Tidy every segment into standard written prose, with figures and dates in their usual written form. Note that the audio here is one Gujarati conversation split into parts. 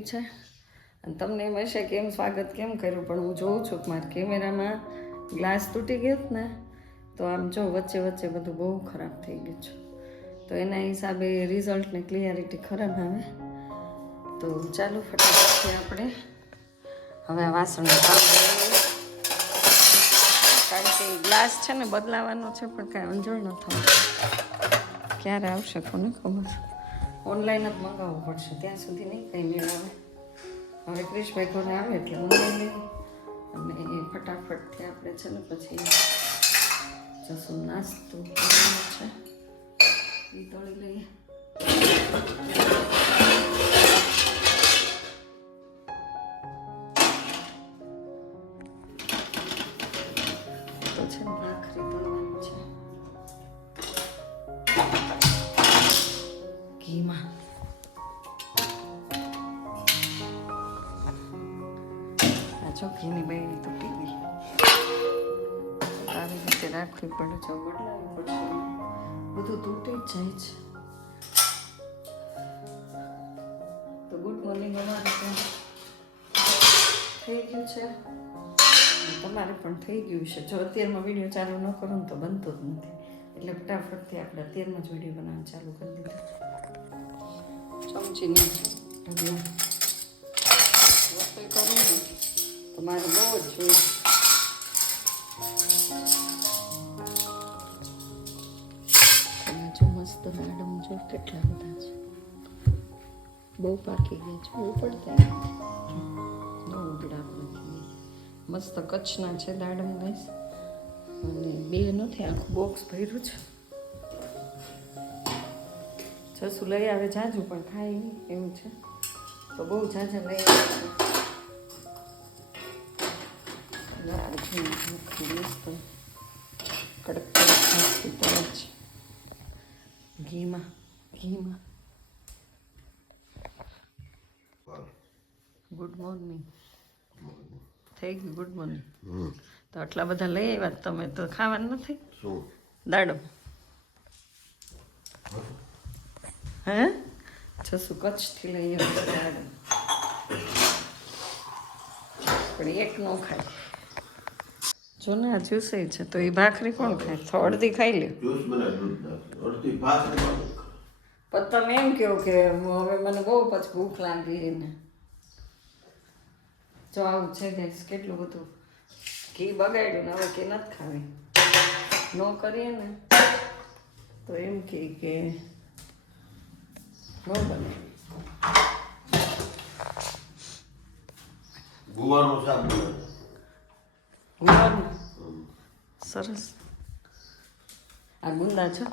છે અને તમને એમ હશે કે એમ સ્વાગત કેમ કર્યું, પણ હું જોઉં છું કે મારા કેમેરામાં ગ્લાસ તૂટી ગયો ને, તો આમ જો વચ્ચે વચ્ચે બધું બહુ ખરાબ થઈ ગયું છે. તો એના હિસાબે રિઝલ્ટને ક્લિયરિટી ખરાબ આવે. તો ચાલો ફટાફટથી આપણે હવે આ વાસણ કામ કરીએ, કારણ કે ગ્લાસ છે ને બદલાવાનો છે, પણ કાંઈ અંજળ ન થવાનું. ક્યારે આવશે કોને ખબર. ઓનલાઈન જ મંગાવવું પડશે, ત્યાં સુધી નહીં કંઈ મેળવે. હવે ક્રિશભાઈ ઘરે આવે એટલે મંગાવી લઈએ અને ફટાફટથી આપણે છે ને પછી જશું નાસ્તો કરવાનો છે એ તળી લઈએ. તો છે ને ભાખરી તળવાની છે ઘીમાં. ઘીની બેડી તૂટી ગઈ, આવી રીતે રાખવી પડે છે, બદલાવી પડશે, બધું તૂટી જ જાય છે. તો ગુડ મોર્નિંગ, અમારે પણ થઈ ગયું છે, તમારે પણ થઈ ગયું છે. જો અત્યારમાં વિડીયો ચાલુ ન કરો ને તો બનતો જ નથી, એટલે ફટાફટથી આપણે અત્યારમાં જ વિડીયો બનાવવાનું ચાલુ કરી દીધું. ચમચીની ઢગલા રસોઈ કરવું ને તો મારે બહુ જ જોઈએ. જો મસ્ત મેડમ જો કેટલા બધા છે, બહુ પાકી ગયા છે, ઉપડતા બહુ ઉગડા નથી. મસ્ત કચ્છના છે દાડમ ગાઈસ, અને બે નથી, આખું બોક્સ ભર્યું છે. જસું લઈ આવે જાજુ, પણ ખાય નહીં એવું છે, તો બહુ જાજા લઈ આવે છે. મસ્ત કડક કડક ઘીમાં ગુડ મોર્નિંગ થઈ ગયું. Good morning. તો આટલા બધા લઈ આવ્યા તમે, તો ખાવાનું નથી દાડમ? હે જશું કચ્છથી લઈ આવ્યા દાડમ, પણ એક ન ખાય. જો ને આ જ્યુસ છે, તો એ ભાખરી કોણ ખાય? તો અડધી ખાઈ લે. પણ તમે એમ કહો કે હવે મને બહુ પછી ભૂખ લાગી ને. જો આવું છે ગાઈસ, કેટલું બધું ઘી બગાડ્યું ને હવે કે નથી ખાવી. ન કરીએ ને તો એમ કે ન બને. ગુવારનું શાક બનાવે. સરસ. આ ગુંદા છો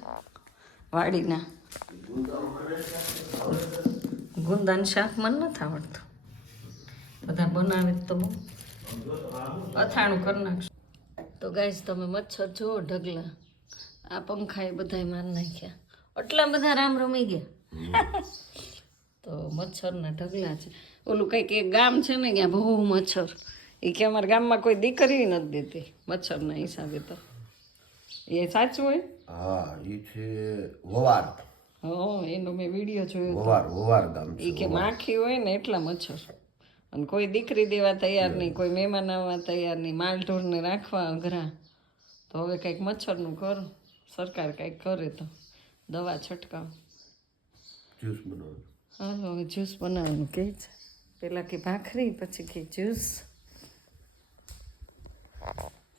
વાડીના, ગુંદાનું શાક મને નથી આવડતું, બધા બનાવે તો અથાણું કરી નાખશું. તો ગાઈસ તમે મચ્છર જુઓ ઢગલા, આ પંખા એ બધા માર નાખ્યા, આટલા બધા રામ રમી ગયા. તો મચ્છરના ઢગલા છે. ઓલું કંઈક એક ગામ છે ને ત્યાં બહુ મચ્છર, એ કે અમારા ગામમાં કોઈ દીકરી નથી દેતી મચ્છરના હિસાબે. તો એ સાચું હોય? હા, એ છે વવાર. હા, એનો મેં વિડીયો જોયો. વવાર ગામ છે. એ કે માખી હોય ને એટલા મચ્છર, અને કોઈ દીકરી દેવા તૈયાર નહીં, કોઈ મહેમાન આવવા તૈયાર નહીં, માલ ઢોરને રાખવા અઘરા. તો હવે કંઈક મચ્છરનું કરો, સરકાર કંઈક કરે તો દવા છંટકાવ. જ્યુસ બનાવવાનું. હા, હવે જ્યુસ બનાવવાનું કહે છે. પહેલાં કે ભાખરી, પછી કે જ્યુસ.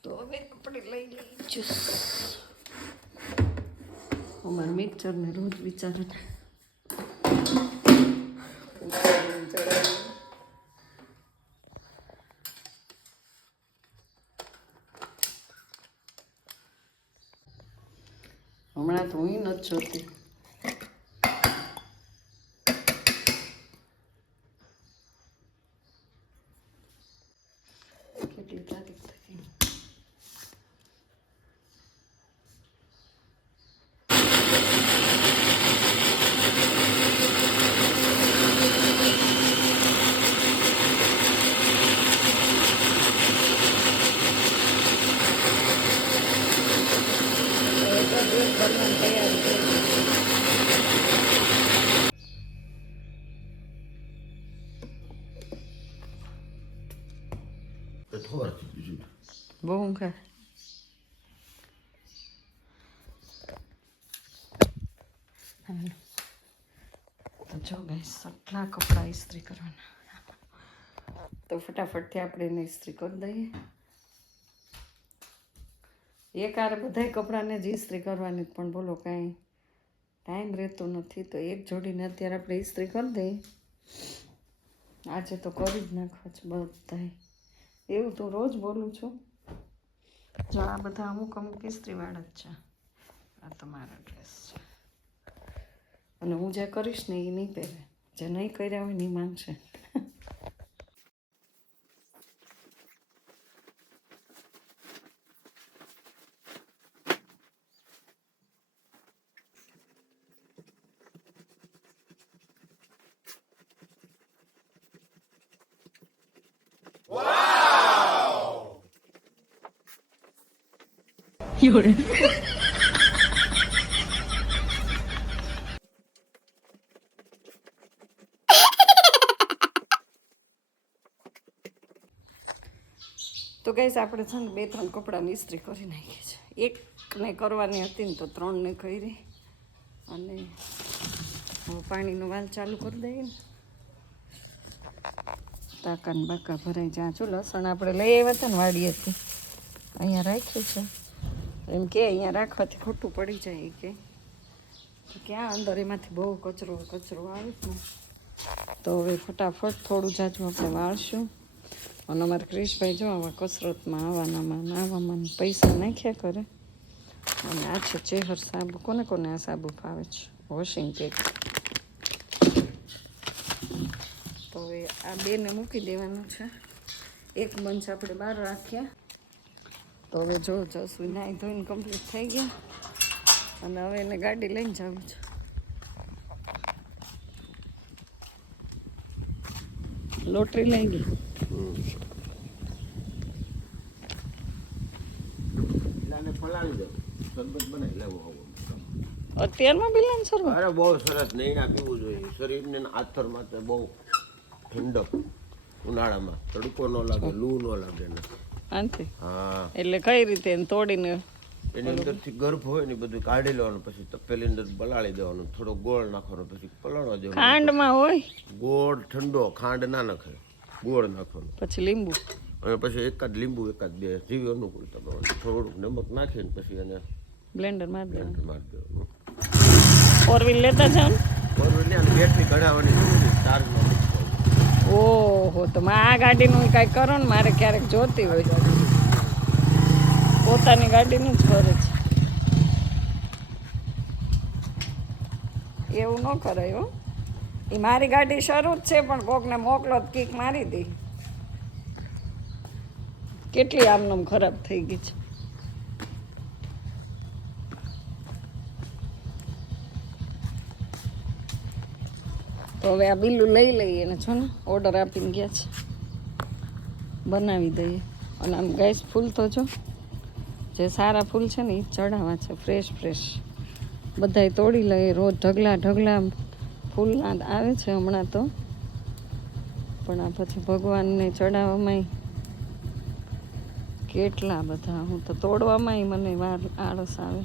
તો હવે આપણે લઈ લઈએ જ્યુસ. અમારા મિક્સરને રોજ વિચારે હમણાં તો હું નથી જોતી. કેટલી તારીખ થઈ? થોડા બીજું બહુ ઊંઘ આવે. હાલો. તો જો ગાઈસ આટલા કપડાં ઇસ્ત્રી કરવાના, તો ફટાફટથી આપણે એને ઇસ્ત્રી કરી દઈએ. એક આરે બધાય કપડાને જ ઇસ્ત્રી કરવાની, પણ બોલો કાંઈ ટાઈમ રહેતો નથી, તો એક જોડીને અત્યારે આપણે ઇસ્ત્રી કરી દઈએ. આજે તો કરી જ નાખવા છે બધાય. એવું તો રોજ બોલું છું. જો આ બધા અમુક અમુક ઇસ્ત્રીવાળા જ છે. આ તમારા ડ્રેસ છે, અને હું જે કરીશ ને એ નહીં પહેરે, જે નહીં કર્યા હોય ને એ માંગશે. તો ગાઈસ આપણે છે ને 2-3 કપડાની ઇસ્ત્રી કરી નાખી છે. એકને કરવાની હતી ને તો 3ને કરી, અને હવે પાણીનો વાલ ચાલુ કરી દઈએ ને. તાકા ને બાકા ભરાઈ જાય. જો લસણ આપણે લઈ આવ્યા હતા ને વાડીએથી, અહીંયા રાખ્યું છે. એમ કે અહીંયા રાખવાથી ખોટું પડી જાય કે ક્યાં અંદર એમાંથી બહુ કચરો આવે ને. તો હવે ફટાફટ થોડું જાજુ આપણે વાળશું. અને અમારે ક્રિશભાઈ જો આવા કસરતમાં આવામાં પૈસા નાખ્યા કરે. અને આ છે ચેહર સાબુ. કોને કોને આ સાબુ ભાવે છે? Washing pad. તો હવે આ 2ને મૂકી દેવાનું છે. એક બંચ આપણે બહાર રાખ્યા. તો હવે જો જસવી નાહી ધોઈને કમ્પ્લીટ થઈ ગયા, અને હવે એને ગાડી લઈને જવું છે. લોટરી લઈ ગઈ. અત્યારમાં બિલાન સર અરે બહુ સરસ. નહીં ના પીવું જોઈએ. શરીરને આથર માટે બહુ ઠંડક. ઉનાળામાં તડકો ન લાગે, લૂ ન લાગે ને. આનથી હા, એટલે કઈ રીતે એને તોડીને એની અંદરથી ગર્ભ હોય ને બધું કાઢી લેવાનું, પછી તપેલી અંદર બલાળી દેવાનું, થોડો ગોળ નાખવાનો, પછી પલાળવા દેવાનું. ખાંડમાં હોય ગોળ ઠંડો, ખાંડ ના નાખે, ગોળ નાખવાનું, પછી લીંબુ, અને પછી એકાદ લીંબુ, એકાદ 2 જેવી અનુકૂળતા પ્રમાણે થોડુંક નમક નાખીને પછી એને બ્લેન્ડર મારી દેવાનું. મારી દેવાનું. 4 વ્હીલ લેતા જાઓ ને. બરોબર ને. અને બેટરી કઢાવવાની જરૂર નહીં, ચાર્જમાં મૂકવાનું. ઓહો, તો આ ગાડીનું કાંઈ કરો ને, મારે ક્યારેક જોતી હોય. પોતાની ગાડીનું જ કરે છે. એવું ન કરાય હો. એ મારી ગાડી શરૂ જ છે, પણ કોકને મોકલો તો કીક મારી દે. કેટલી આમનામ ખરાબ થઈ ગઈ છે. તો હવે આ બિલ્લું લઈ લઈએ ને, છો ને ઓર્ડર આપીને ગયા છે, બનાવી દઈએ. અને આમ ગેસ ફૂલ તો જો જે સારા ફૂલ છે ને એ ચડાવવા છે, ફ્રેશ બધાય તોડી લઈએ. રોજ ઢગલા ફૂલ આવે છે હમણાં તો, પણ આ પછી ભગવાનને ચડાવવામાં કેટલા બધા. હું તો તોડવામાં મને આળસ આવે,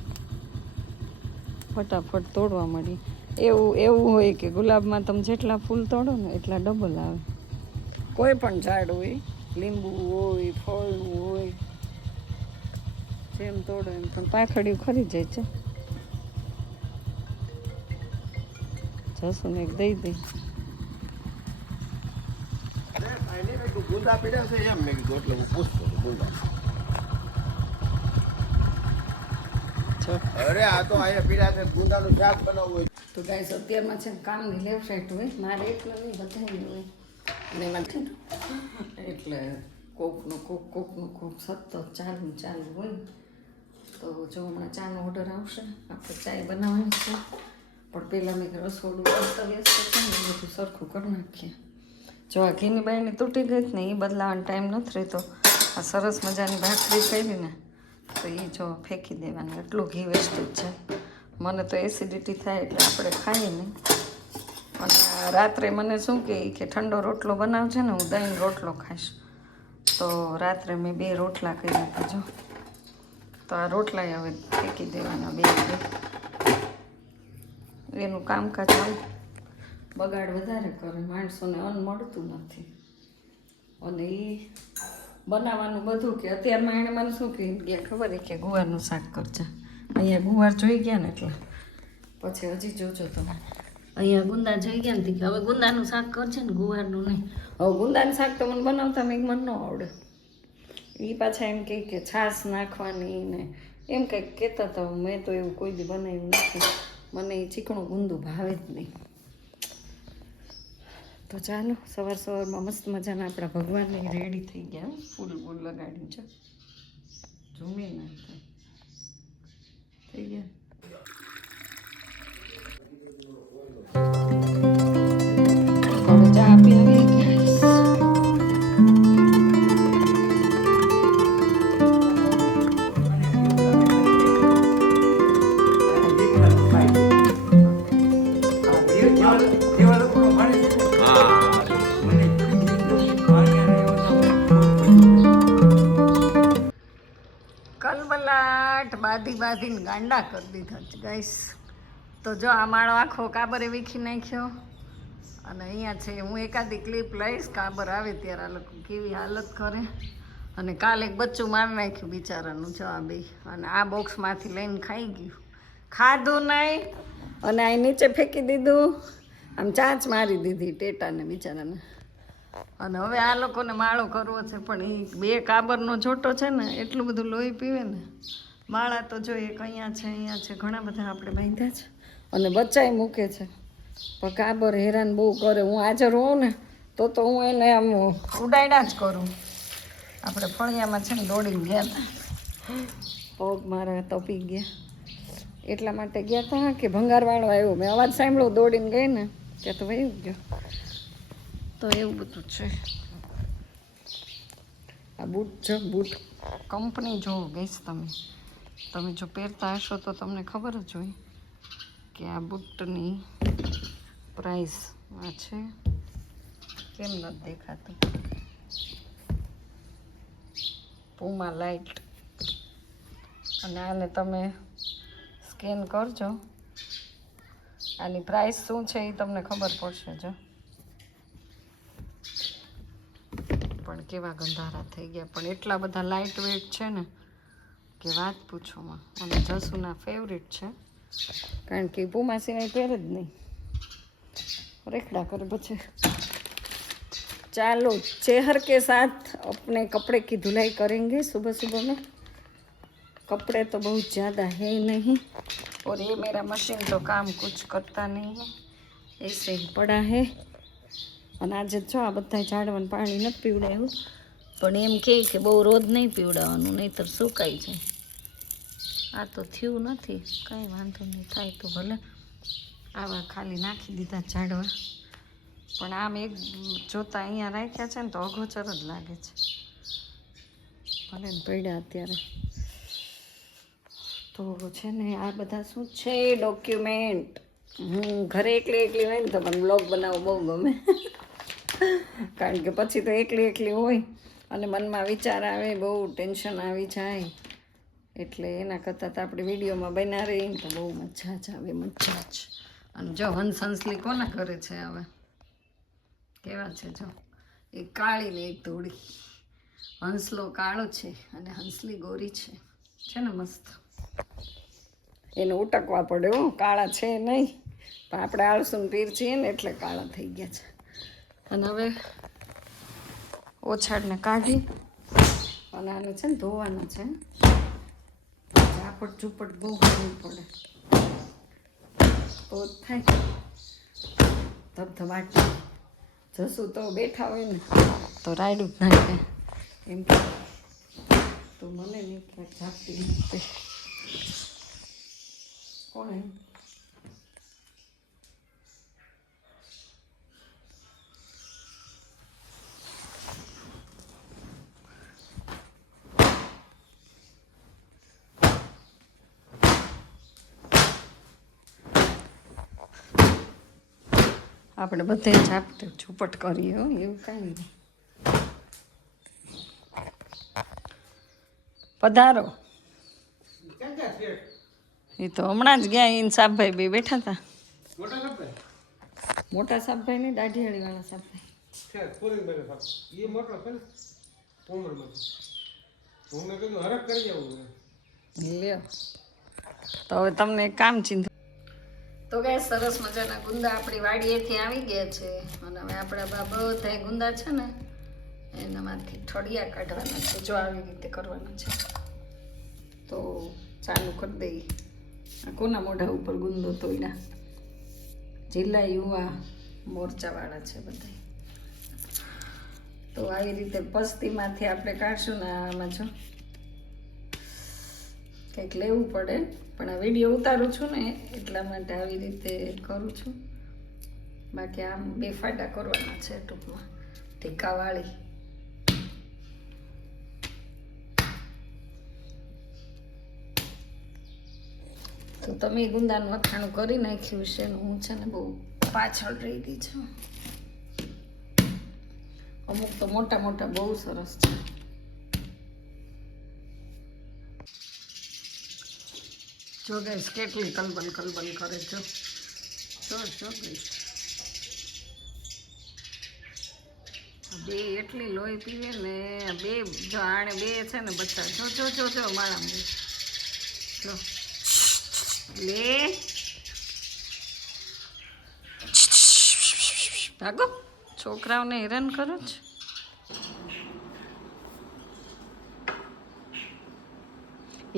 ફટાફટ તોડવા મળી. એવું હોય કે ગુલાબમાં તમે જેટલા ફૂલ તોડો ને એટલા ડબલ આવે. કોઈ પણ ઝાડ હોય, લીંબુ હોય, ફળનું હોય, જેમ તોડો એમ. પણ પાંખડીયું ખરી જાય છે. જસું ને એક દઈ દઈ. ગુંદા પીડા છે એમ મેં કીધું, એટલે હું પૂછતો હતો ગુંદા. અરે આ તો અહીંયા પીડા છે, ગુંદાનું શાક બનાવવું હોય તો ગાઈસ અત્યારમાં છે કામની લેફ્ટ રાઈટ હોય, મારે એટલું નહીં બધાય હોય, અને એમાંથી એટલે કોકનું કોક સતત ચાલુ હોય. તો જો હમણાં ચાનો ઓર્ડર આવશે, આપણે ચાય બનાવવાની છે. પણ પહેલાં મેં રસોડું અસ્તવ્યસ્ત છે ને, એ બધું સરખું કરી નાખીએ. જો આ ઘીની બાયણી તૂટી ગઈ જ ને, એ બદલાવાનો ટાઈમ નથી રહેતો. આ સરસ મજાની ભાખરી કરી ને, તો એ જો ફેંકી દેવાની. એટલું ઘી વેસ્ટેજ છે. મને તો એસિડિટી થાય એટલે આપણે ખાઈએ નહીં. અને રાત્રે મને શું કે ઠંડો રોટલો બનાવશે ને, હું દહીં રોટલો ખાઈશ. તો રાત્રે મેં 2 રોટલા કર્યા હતા જો. તો આ રોટલા હવે ફેંકી દેવાના 2 એનું કામકાજ હોય બગાડ વધારે કરે, માણસોને અન્ન મળતું નથી. અને એ બનાવવાનું બધું કે અત્યારમાં એણે મને શું કહી ગયા ખબર છે કે ગુવારનું શાક કરજે. અહીંયા ગુવાર જોઈ ગયા ને એટલે પછી હજી જોજો તમે અહીંયા ગુંદા જોઈ ગયા ને કે હવે ગુંદાનું શાક કરજે ને ગુવારનું નહીં. હવે ગુંદાનું શાક તો મને બનાવતા મેં મને ન આવડે. એ પાછા એમ કહે કે છાશ નાખવાની ને એમ કંઈક કહેતા હતા. મેં તો એવું કોઈ દી બનાવ્યું નથી. મને એ ચીકણું ગુંદું ભાવે જ નહીં. તો ચાલો સવારમાં મસ્ત મજાના આપણા ભગવાનને રેડી થઈ ગયા, ફૂલ ફૂલ લગાડ્યું છે, ઝૂમી ના થઈ ગયા. હવે ચા આપી આવી બાંધીને ગાંડા કરી દીધા છે ગાઈસ. તો જો આ માળો આખો કાબરે વીખી નાખ્યો. અને અહીંયા છે હું એકાદી ક્લિપ લઈશ કાબર આવે ત્યારે આ લોકો કેવી હાલત કરે. અને કાલે એક બચ્ચું મારી નાખ્યું બિચારાનું જો આ બે. અને આ બોક્સમાંથી લઈને ખાઈ ગયું, ખાધું નહીં અને અહીં નીચે ફેંકી દીધું. આમ ચાંચ મારી દીધી ટેટાને બિચારાને. અને હવે આ લોકોને માળો કરવો છે પણ એ 2 કાબરનો છોટો છે ને એટલું બધું લોહી પીવે ને. માળા તો જો એક અહીંયા છે ઘણા બધા આપણે બાંધ્યા છે. અને બચ્ચાએ મૂકે છે પણ કાબર હેરાન બહુ કરે. હું હાજર હોઉં ને તો હું એને આમ ઉડાડ્યા જ કરું. આપણે ફળિયામાં છે ને દોડીને ગયા હતા, પગ મારા તપી ગયા એટલા માટે ગયા હતા કે ભંગારવાળો આવ્યો. મેં અવાજ સાંભળ્યો દોડીને ગઈ ને ત્યાં તો વહી ગયો. તો એવું બધું છે. આ બૂટ જો બૂટ કંપની જોવો ગઈશ તમે જો પહેરતા હશો તો તમને ખબર જ હોય કે આ બૂટની પ્રાઇસ આ છે. કેમ નથી દેખાતું? Puma light. અને આને તમે સ્કેન કરજો, આની પ્રાઇસ શું છે એ તમને ખબર પડશે. જો પણ કેવા ગંધારા થઈ ગયા, પણ એટલા બધા લાઇટ વેઇટ છે ને કે વાત પૂછોમાં. અને જસુના ફેવરિટ છે કારણ કે પૂમા સિવાય પહેરે જ નહીં, રેખડા કરે પછી. ચાલો चेहर के साथ अपने कपड़े की धुलाई करेंगे सुबह सुबह में. कपड़े तो बहुत ज़्यादा है नहीं और ये मेरा मशीन तो काम कुछ करता नहीं है, ऐसे ही पड़ा है. અને આજે જો આ બધા ઝાડવાને પાણી નથી પીવડાવ્યું પણ એમ કહે કે બહુ રોજ નહીં પીવડાવવાનું નહીંતર સુકાઈ જાય. આ તો થયું નથી, કાંઈ વાંધો નહીં, થાય તો ભલે. આવા ખાલી નાખી દીધા ઝાડવા. પણ આમ એક જોતા અહીંયા રાખ્યા છે ને તો અગોચર જ લાગે છે. ભલે ને પડ્યા અત્યારે તો છે ને. આ બધા શું છે ડોક્યુમેન્ટ. હું ઘરે એકલી હોય ને તો મને બ્લોગ બનાવવો બહુ ગમે કારણ કે પછી તો એકલી હોય અને મનમાં વિચાર આવે, બહુ ટેન્શન આવી જાય. એટલે એના કરતાં તો આપણે વિડીયોમાં બના રહીએ ને તો બહુ મજા જ આવે, મજા જ. અને જો હંસલી કોના કરે છે હવે કેવા છે જો, એક કાળી ને એક ધોળી. હંસલો કાળો છે અને હંસલી ગોરી છે ને મસ્ત. એને ઉટકવા પડે હો, કાળા છે નહીં પણ આપણે આળસુન પીર છીએ ને એટલે કાળા થઈ ગયા છે. અને હવે ઓછાડને કાઢી અને આને છે ને ધોવાના છે. ઝાપટ ઝૂપટ બહુ કરવી પડે તો જ થાય. ધબધબાટ જશું તો બેઠા હોય ને તો રાયડું જ નાખે એમ તો મને નહીં ક્યાંક ઝાપટી નાખે કોણ એમ. આપણે બધે ઝાપટ ઝૂપટ કરીએ હો, એવું કાંઈ નહીં. પધારો. એ તો હમણાં જ ગયા ઈન સાહેબભાઈ બે બેઠા હતા. મોટા સાહેબભાઈ ને દાઢીવાળી વાળા સાહેબભાઈ લ્યો. તો હવે તમને એક કામ ચિંતા. તો ગાય સરસ મજાના ગુંદા આપણી વાડીએથી આવી ગયા છે અને હવે આપણા બધા ગુંદા છે ને એનામાંથી ઠળિયા કાઢવાના છે. જો આવી રીતે કરવાના છે. તો ચાલુ કરી દઈએ. આ કોના મોઢા ઉપર ગુંદો તોડ્યા? જિલ્લા યુવા મોરચાવાળા છે બધા. તો આવી રીતે પસ્તીમાંથી આપણે કાઢશું ને આમાં જો કંઈક લેવું પડે, પણ આ વિડીયો ઉતારું છું ને એટલા માટે આવી રીતે કરું છું. બાકી આમ બે ફાયદા કરવાના છે ટૂંકમાં ટીકાવાળી. તો તમે ગુંદાનું વખાણું કરી નાખ્યું છે ને હું છે ને બહુ પાછળ રહી ગઈ છું. અમુક તો મોટા મોટા બહુ સરસ છે. જો ગઈશ કેટલી કલબલ કલબલ કરે છો. જો ગઈશ બે એટલી લોહી પીવે ને બે. જો આણે બે છે ને બચ્ચા. જો માળા જો લે ભાગો. છોકરાઓને હેરાન કરો છો.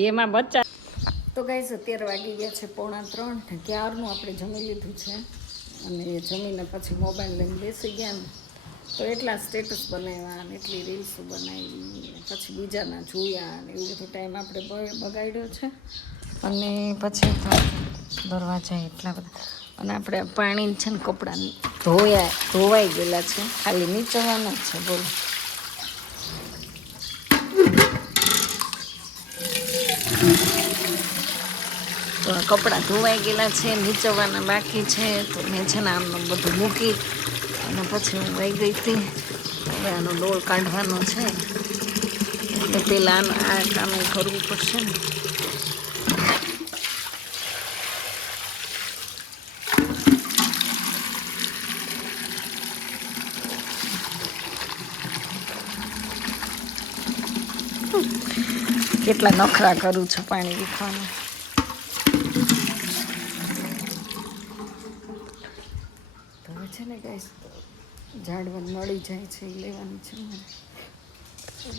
એમાં બચ્ચા. તો ગાઈસ અત્યારે વાગી ગયા છે 2:45. ક્યારનું આપણે જમી લીધું છે અને જમીને પછી મોબાઈલ લઈને બેસી ગયા ને તો એટલા સ્ટેટસ બનાવ્યા અને એટલી રીલ્સો બનાવી પછી બીજાના જોયા ને એવું બધું ટાઈમ આપણે બગાડ્યો છે. અને પછી તો દરવાજા એટલા બધા. અને આપણે પાણી છે ને કપડાં ધોવાઈ ગયેલા છે, ખાલી નીચવાના જ છે. બોલો તો કપડાં ધોવાઈ ગયેલા છે, નીચવાના બાકી છે. તો મેં છે ને આમનું બધું મૂકી અને પછી હું વહી ગઈ હતી. હવે આનો ડોળ કાઢવાનો છે એટલે પહેલાં આ કામ કરવું પડશે ને. કેટલા નખરા કરું છું પાણી વીખવાના. તો હવે છે ને ગાઈસ ઝાડવા મળી જાય છે એ લેવાની છે મારે.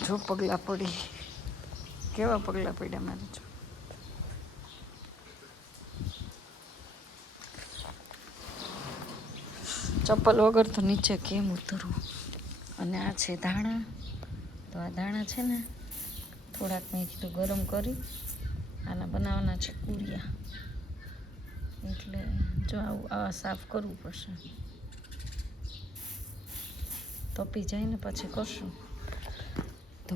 જો પગલાં પડી, કેવા પગલાં પડ્યા મારે. જો ચપ્પલ વગર તો નીચે કેમ ઉતરવું. અને આ છે ધાણા. તો આ ધાણા છે ને થોડાક મેં કીધું ગરમ કરી આના બનાવવાના છે કુરિયા. એટલે જો આવા સાફ કરવું પડશે. તપી જાય ને પછી કરશું. તો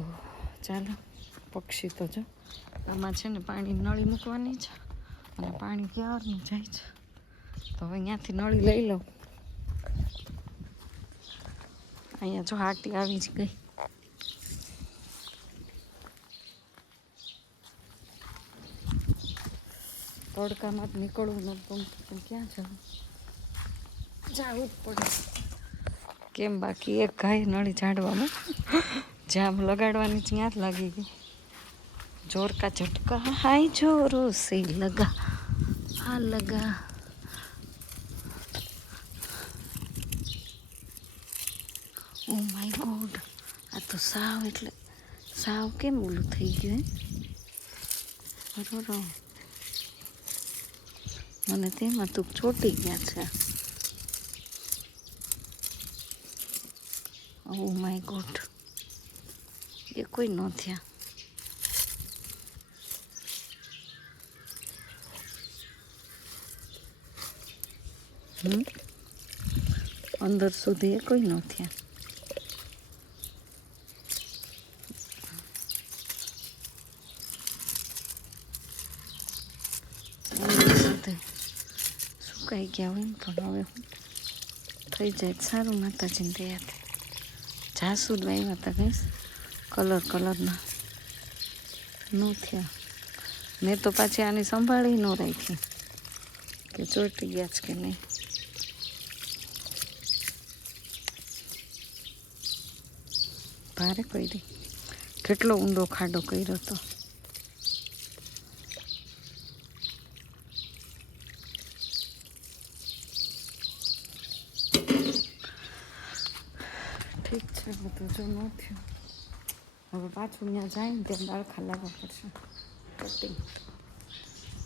ચાલો. પક્ષી તો જો આમાં છે ને પાણી નળી મૂકવાની છે અને પાણી ક્યારનું જાય છે. તો હવે અહીંયાથી નળી લઈ લઉં. અહીંયા જો હાટી આવી જ ગઈ. તડકામાં જ નીકળવું નથી ગમતું પણ ક્યાં જવું જ પડે. કેમ બાકી એક ગાય નળી ઝાડવામાં જ્યાં લગાડવાની ત્યાં જ લાગી ગઈ. જોર કા ઝટકા હાય જોરો સે લગા હા લગા. Oh my God. આ તો સાવ એટલે સાવ કેમ ઓલું થઈ ગયું હે બરોબર. મને તેમાં તું ચોટી ગયા છે. ઓ માય ગોડ. એ કોઈ ન થયા. અંદર સુધી એ કોઈ ન થયા. સુકાઈ ગયા હોય ને પણ હવે થઈ જાય સારું. માતાજીને દયાથી જાસૂદ વાવ્યા હતા ગઈશ કલરના. ન થયા. મેં તો પાછી આની સંભાળી ન રાખી કે ચોટી ગયા છે કે નહીં. ભારે કરી કેટલો ઊંડો ખાડો કર્યો હતો. ઠીક છે બધું જો ન થયું. હવે પાછું ત્યાં જાય ને ત્યાં દાળખા લાવવા પડશે. કટિંગ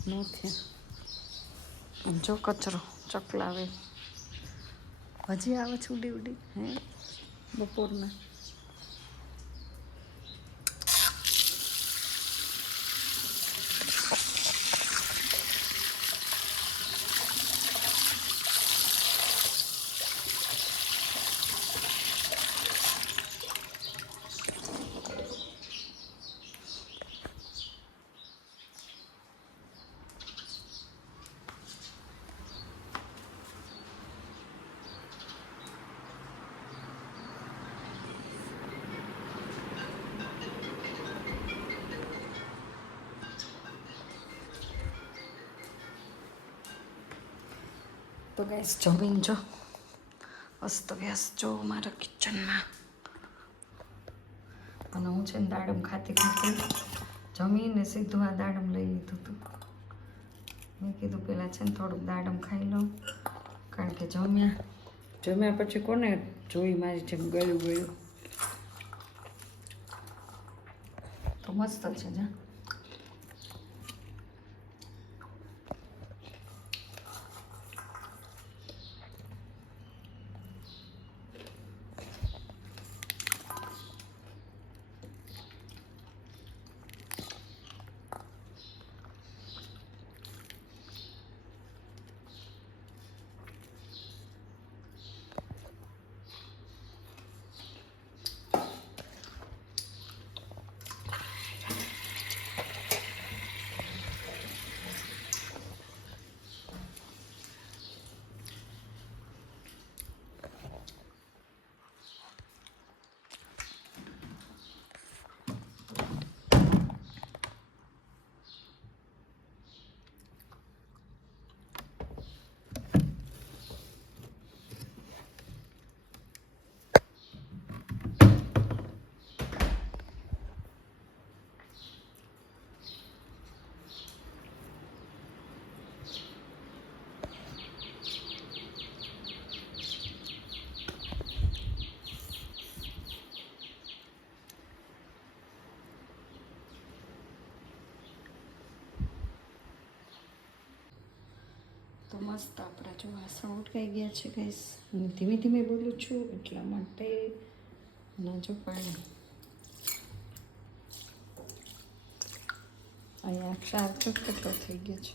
ન થયા. જો કચરો ચકલાવે હજી આવે છે ઉડી ઉડી. હે બપોરના તો ગેસ જમીન જો અસ્ત વ્યસ્ત જો મારા કિચનમાં. અને હું છે ને દાડમ ખાતી ખાતી જમીને સીધું આ દાડમ લઈ લીધું હતું. મેં કીધું પહેલાં છે ને થોડુંક દાડમ ખાઈ લઉં, કારણ કે જમ્યા પછી કોને જોઈ મારી જેમ ગળ્યું ગળ્યું. તો મસ્ત છે જા. તો મસ્ત આપણા જો વાસણ ઉટકાઈ ગયા છે ગઈશ. અને ધીમે ધીમે બોલું છું એટલા માટે. ના જો પાણી અહીંયા શાક જો કેટલો થઈ ગયો છે.